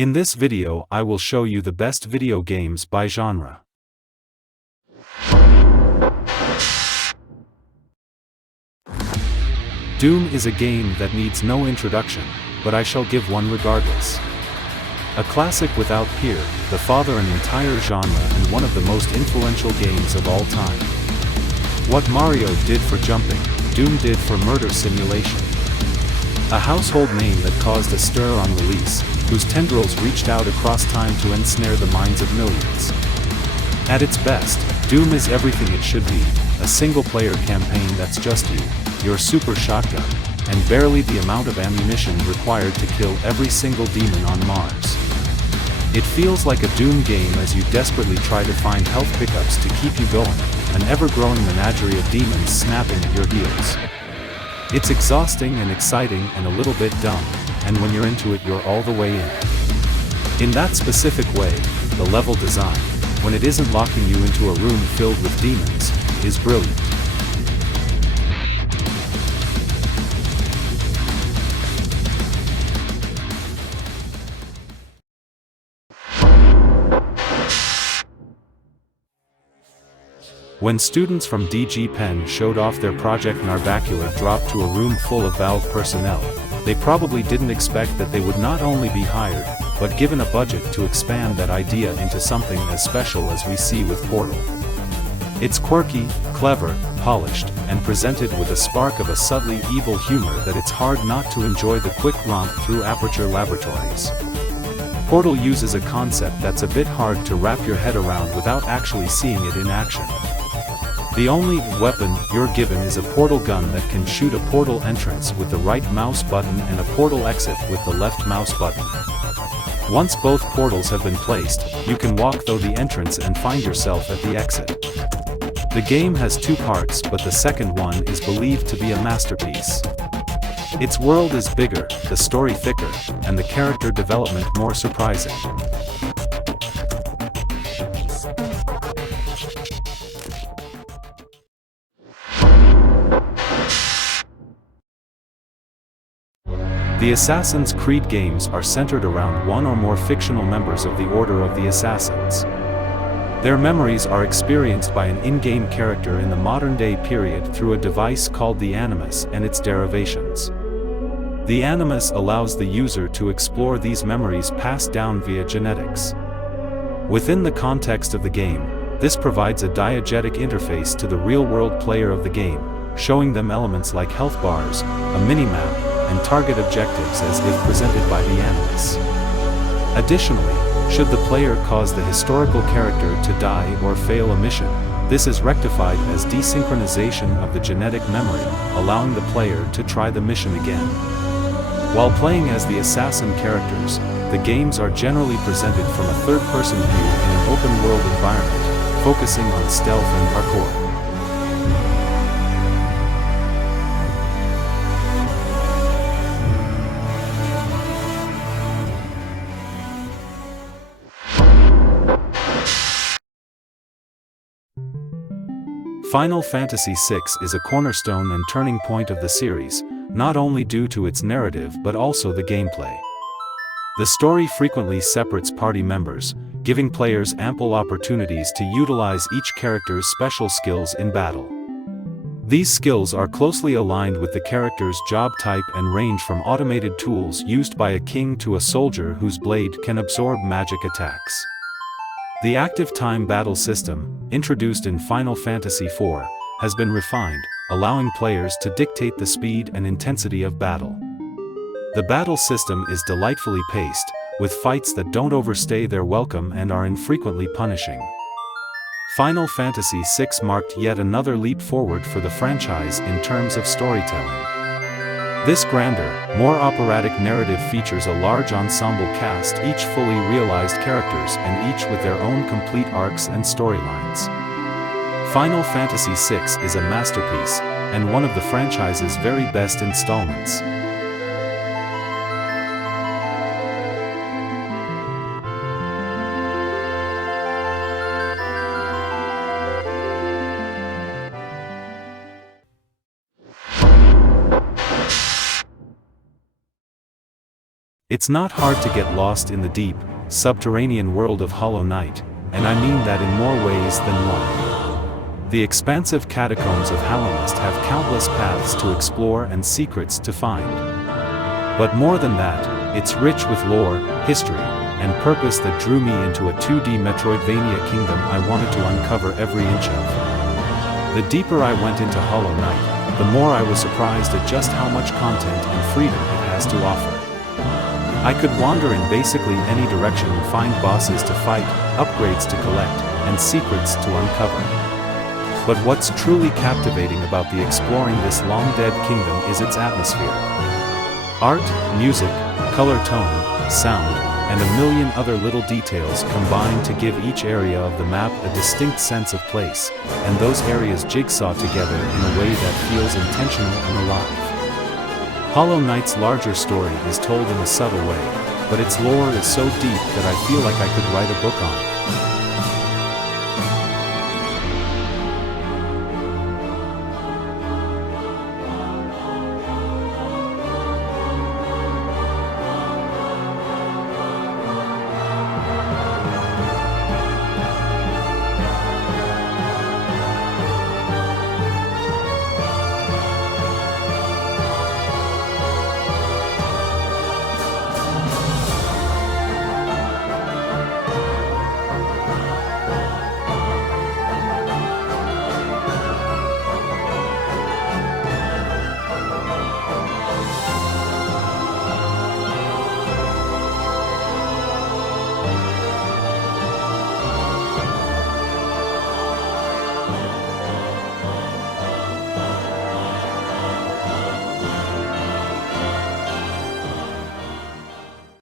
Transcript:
In this video I will show you the best video games by genre. Doom is a game that needs no introduction, but I shall give one regardless. A classic without peer, the father of an entire genre and one of the most influential games of all time. What Mario did for jumping, Doom did for murder simulation. A household name that caused a stir on release, whose tendrils reached out across time to ensnare the minds of millions. At its best, Doom is everything it should be, a single-player campaign that's just you, your super shotgun, and barely the amount of ammunition required to kill every single demon on Mars. It feels like a Doom game as you desperately try to find health pickups to keep you going, an ever-growing menagerie of demons snapping at your heels. It's exhausting and exciting and a little bit dumb, and when you're into it you're all the way in. In that specific way, the level design, when it isn't locking you into a room filled with demons, is brilliant. When students from DG Pen showed off their project Narbacular drop to a room full of Valve personnel, they probably didn't expect that they would not only be hired, but given a budget to expand that idea into something as special as we see with Portal. It's quirky, clever, polished, and presented with a spark of a subtly evil humor that it's hard not to enjoy the quick romp through Aperture Laboratories. Portal uses a concept that's a bit hard to wrap your head around without actually seeing it in action. The only weapon you're given is a portal gun that can shoot a portal entrance with the right mouse button and a portal exit with the left mouse button. Once both portals have been placed, you can walk through the entrance and find yourself at the exit. The game has two parts, but the second one is believed to be a masterpiece. Its world is bigger, the story thicker, and the character development more surprising. The Assassin's Creed games are centered around one or more fictional members of the Order of the Assassins. Their memories are experienced by an in-game character in the modern-day period through a device called the Animus and its derivations. The Animus allows the user to explore these memories passed down via genetics. Within the context of the game, this provides a diegetic interface to the real-world player of the game, showing them elements like health bars, a mini-map, and target objectives as if presented by the Animus. Additionally, should the player cause the historical character to die or fail a mission, this is rectified as desynchronization of the genetic memory, allowing the player to try the mission again. While playing as the assassin characters, the games are generally presented from a third-person view in an open-world environment, focusing on stealth and parkour. Final Fantasy VI is a cornerstone and turning point of the series, not only due to its narrative but also the gameplay. The story frequently separates party members, giving players ample opportunities to utilize each character's special skills in battle. These skills are closely aligned with the character's job type and range from automated tools used by a king to a soldier whose blade can absorb magic attacks. The active time battle system, introduced in Final Fantasy IV, has been refined, allowing players to dictate the speed and intensity of battle. The battle system is delightfully paced, with fights that don't overstay their welcome and are infrequently punishing. Final Fantasy VI marked yet another leap forward for the franchise in terms of storytelling. This grander, more operatic narrative features a large ensemble cast, each fully realized characters and each with their own complete arcs and storylines. Final Fantasy VI is a masterpiece, and one of the franchise's very best installments. It's not hard to get lost in the deep, subterranean world of Hollow Knight, and I mean that in more ways than one. The expansive catacombs of Hallownest have countless paths to explore and secrets to find. But more than that, it's rich with lore, history, and purpose that drew me into a 2D Metroidvania kingdom I wanted to uncover every inch of. The deeper I went into Hollow Knight, the more I was surprised at just how much content and freedom it has to offer. I could wander in basically any direction and find bosses to fight, upgrades to collect, and secrets to uncover. But what's truly captivating about the exploring this long-dead kingdom is its atmosphere. Art, music, color tone, sound, and a million other little details combine to give each area of the map a distinct sense of place, and those areas jigsaw together in a way that feels intentional and alive. Hollow Knight's larger story is told in a subtle way, but its lore is so deep that I feel like I could write a book on it.